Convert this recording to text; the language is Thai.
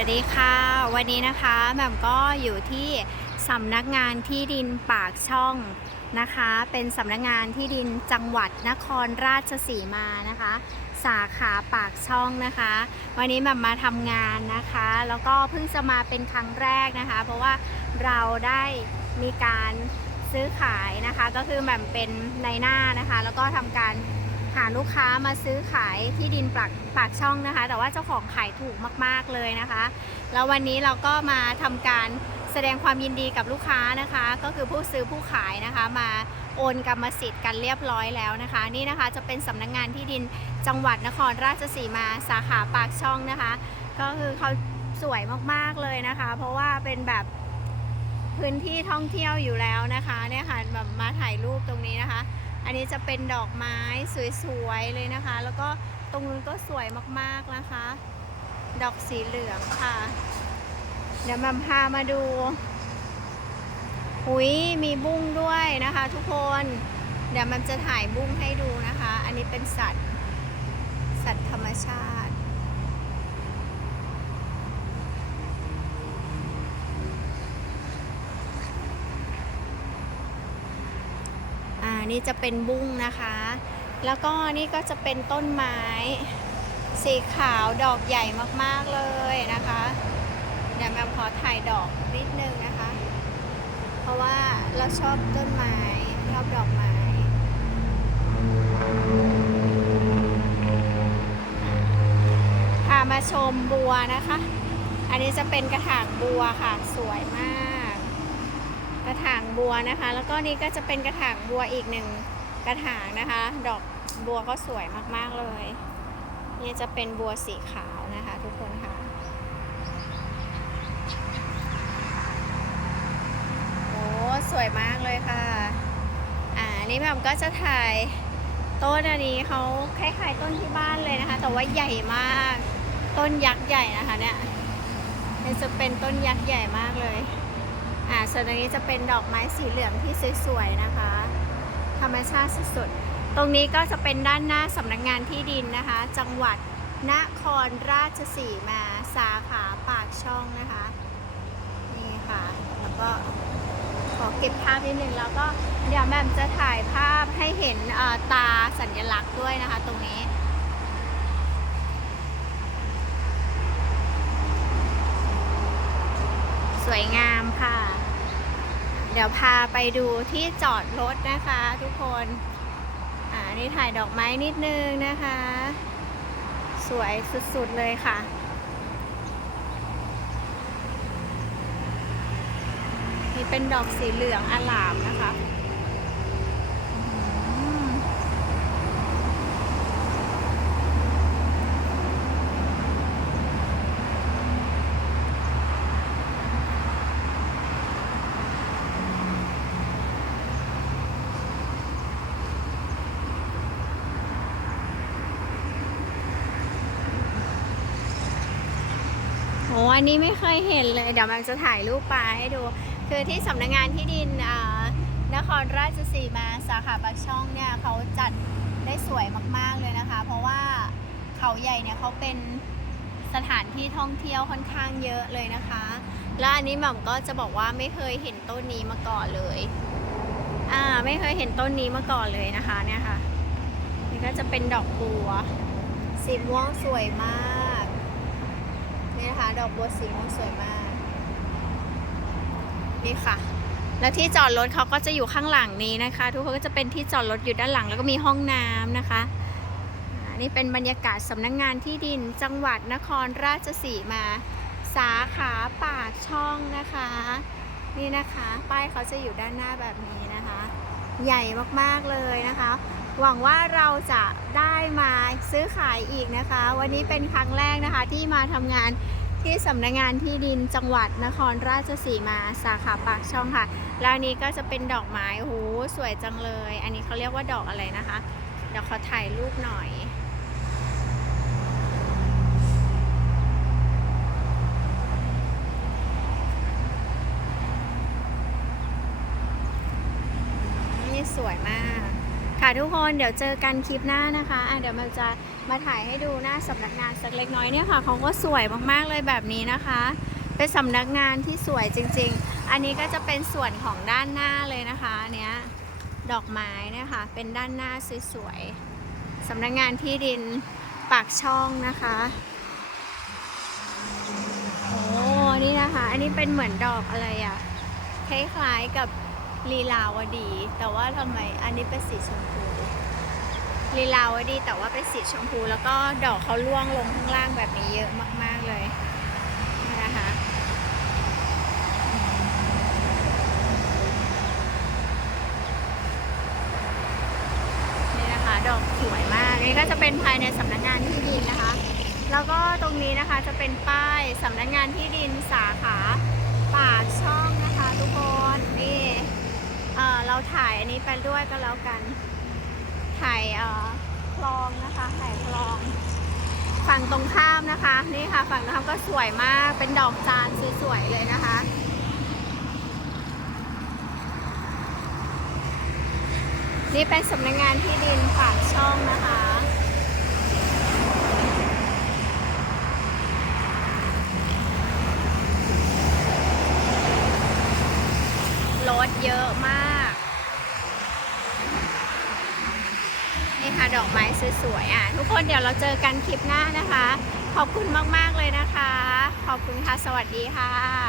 วัสดีค่ะ วันนี้นะคะแหม่มก็อยู่ที่สำนักงานที่ดินปากช่องนะคะ เป็นสำนักงานที่ดินจังหวัดนครราชสีมานะคะ สาขาปากช่องนะคะ วันนี้แหม่มมาทำงานนะคะ แล้วก็เพิ่งจะมาเป็นครั้งแรกนะคะ เพราะว่าเราได้มีการซื้อขายนะคะ ก็คือแหม่มเป็นในหน้านะคะ แล้วก็ทำการ หาลูกค้ามาซื้อขายที่ดินปากปากช่องนะคะ แต่ว่าเจ้าของขายถูกมากๆเลยนะคะ แล้ววันนี้เราก็มาทำการแสดงความยินดีกับลูกค้านะคะ ก็คือผู้ซื้อผู้ขายนะคะ มาโอนกรรมสิทธิ์กันเรียบร้อยแล้วนะคะ นี่นะคะจะเป็นสำนักงงานที่ดินจังหวัดนครราชสีมาสาขาปากช่องนะคะ ก็คือเขาสวยมากๆเลยนะคะ เพราะว่าเป็นแบบพื้นที่ท่องเที่ยวอยู่แล้วนะคะเนี่ยค่ะแบบมาถ่ายรูปตรงนี้นะคะ อันนี้จะเป็นดอกไม้สวยๆเลยนะคะ แล้วก็ตรงนู้นก็สวยมากๆนะคะ ดอกสีเหลืองค่ะ เดี๋ยวมัมพามาดูหุยมีบุ้งด้วยนะคะ ทุกคน เดี๋ยวมันจะถ่ายบุ้งให้ดูนะคะ อันนี้เป็นสัตว์ สัตว์ธรรมชาติ นี่จะเป็นบุ้งนะคะ แล้วก็นี่ก็จะเป็นต้นไม้ สีขาวดอกใหญ่มากๆเลยนะคะ เดี๋ยวแมมขอถ่ายดอกนิดนึงนะคะ เพราะว่าเราชอบต้นไม้ชอบดอกไม้พามาชมบัวนะคะ อันนี้จะเป็นกระถางบัวค่ะสวยมาก กระถางบัวนะคะ แล้วก็นี่ก็จะเป็นกระถางบัวอีกหนึ่งกระถางนะคะ ดอกบัวก็สวยมากๆเลยนี่จะเป็นบัวสีขาวนะคะ ทุกคนค่ะโอ้สวยมากเลยค่ะ อ่านี่แบบก็จะถ่ายต้นอันนี้เขาคล้ายๆต้นที่บ้านเลยนะคะ แต่ว่าใหญ่มาก ต้นยักษ์ใหญ่นะคะเนี่ยนี่จะเป็นต้นยักษ์ใหญ่มากเลย อ่าส่วนตรงนี้จะเป็นดอกไม้สีเหลืองที่สวยๆนะคะ ธรรมชาติสุดๆ ตรงนี้ก็จะเป็นด้านหน้าสำนักงานที่ดินนะคะ จังหวัดนครราชสีมาสาขาปากช่องนะคะ นี่ค่ะ แล้วก็ขอเก็บภาพนิดนึงแล้วก็เดี๋ยวแม่มจะถ่ายภาพให้เห็นตาสัญลักษณ์ด้วยนะคะตรงนี้สวยงาม เดี๋ยวพาไปดูที่จอดรถนะคะทุกคนอ่านี่ถ่ายดอกไม้นิดนึงนะคะ สวยสุดๆเลยค่ะนี่เป็นดอกสีเหลืองอลามนะคะ อันนี้ไม่เคยเห็นเลย เดี๋ยวมันจะถ่ายรูปปลาให้ดู คือที่สำนักงานที่ดินนครราชสีมาสาขาปากช่องเนี่ยเขาจัดได้สวยมากๆเลยนะคะ เพราะว่าเขาใหญ่เนี่ยเขาเป็นสถานที่ท่องเที่ยวค่อนข้างเยอะเลยนะคะ และอันนี้หม่อมก็จะบอกว่าไม่เคยเห็นต้นนี้มาก่อนเลย อ่าไม่เคยเห็นต้นนี้มาก่อนเลยนะคะเนี่ยค่ะ นี่ก็จะเป็นดอกบัวสีม่วงสวยมาก ดอกบัวสีม่วงสวยมาก นี่ค่ะ แล้วที่จอดรถเขาก็จะอยู่ข้างหลังนี้นะคะ ทุกคนก็จะเป็นที่จอดรถอยู่ด้านหลัง แล้วก็มีห้องน้ำนะคะนี่เป็นบรรยากาศสำนักงงานที่ดินจังหวัดนครราชสีมา สาขาปากช่องนะคะ นี่นะคะ ป้ายเขาจะอยู่ด้านหน้าแบบนี้นะคะ ใหญ่มากๆเลยนะคะ หวังว่าเราจะได้มาซื้อขายอีกนะคะ วันนี้เป็นครั้งแรกนะคะที่มาทำงาน ที่สำนักงานที่ดินจังหวัดนครราชสีมาสาขาปากช่องค่ะ แล้วนี้ก็จะเป็นดอกไม้โอ้โหสวยจังเลย อันนี้เขาเรียกว่าดอกอะไรนะคะ เดี๋ยวขอถ่ายรูปหน่อยนี่สวยมาก ค่ะทุกคนเดี๋ยวเจอกันคลิปหน้านะคะะเดี๋ยวมันจะมาถ่ายให้ดูหน้าสำนักงานสักเล็กน้อยเนี่ยค่ะเขาก็สวยมากๆเลยแบบนี้นะคะ เป็นสำนักงานที่สวยจริง ๆ อันนี้ก็จะเป็นส่วนของด้านหน้าเลยนะคะเนี้ยดอกไม้เนี่ยค่ะเป็นด้านหน้าสวยๆสำนักงานที่ดินปากช่องนะคะโอ้นี่นะคะ อันนี้เป็นเหมือนดอกอะไรอะ่ะคล้ายๆกับ ลีลาวดี แต่ว่าทำไมอันนี้เป็นสีชมพูลีลาวดีแต่ว่าเป็นสีชมพู แล้วก็ดอกเขาร่วงลงข้างล่างแบบนี้เยอะมาก ๆเลยนี่นะคะนี่นะคะดอกสวยมากนี่ก็จะเป็นภายในสำนักงานที่ดินนะคะ แล้วก็ตรงนี้นะคะจะเป็นป้ายสำนักงานที่ดินสาขาปากช่องนะคะทุกคน เอ่อเราถ่ายอันนี้ไปด้วยก็แล้วกัน ถ่ายเอ่อคลองนะคะ ถ่ายคลอง ฝั่งตรงข้ามนะคะ นี่ค่ะ ฝั่งตรงข้ามก็สวยมาก เป็นดอกจานสวยๆเลยนะคะ นี่เป็นสำนักงานที่ดินปากช่องนะคะ ร ถเยอะมาก นี่ค่ะดอกไม้สวยๆอะ ทุกคนเดี๋ยวเราเจอกันคลิปหน้านะคะ ขอบคุณมากๆเลยนะคะ ขอบคุณค่ะ สวัสดีค่ะ